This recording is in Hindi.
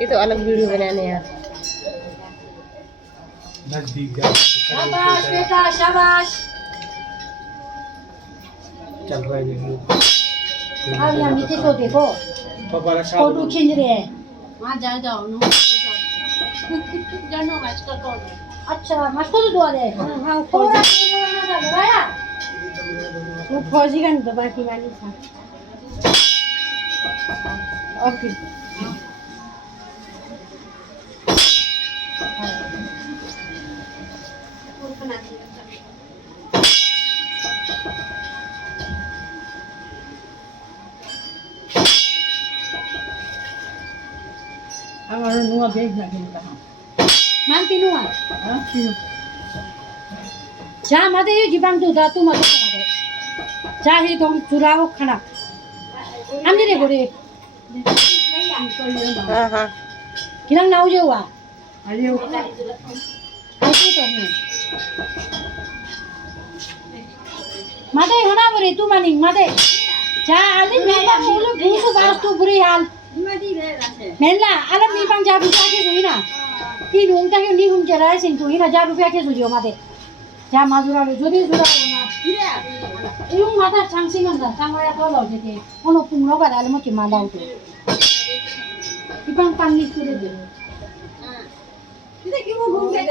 ये तो अलग वीडियो बनाने हैं नजदीक शाबाश बेटा शाबाश चल रहा है वीडियो अब यहाँ नीचे तो देखो पापा फोटो खींच रहे हैं वहाँ जाओ नो जानो आजकल कौन अच्छा मस्को तो दुआ दे हाँ थोड़ा सा लगाया वो फौजी का नहीं दबा की वाली था ओके हमारा नुआ भेज लगे कहाँ मानती नुआ हाँ फिर जा मत ये जीवन तो दा तू मत जा ही तुम चुराओ खाना हम नहीं बोले हाँ हाँ किरण नाउ जो हुआ अरे वो ऐसे तो नहीं माते होना बोले तू मानिंग माते जा आले मैं बोलो भूसु बास तू बुरी हाल मेला आले मी पंग जा रुपया के सुई ना तीन उंगता के नी हम चराए सिंह तू ही ना 1000 रुपया के सुजियो माते जा माजुरा लो जोदी जुरा ना yung mata changsingan da changwaya to lo je ke ono punglo ga dal mo ki ma daw to ibang tangni kure de ide ki mo bung ke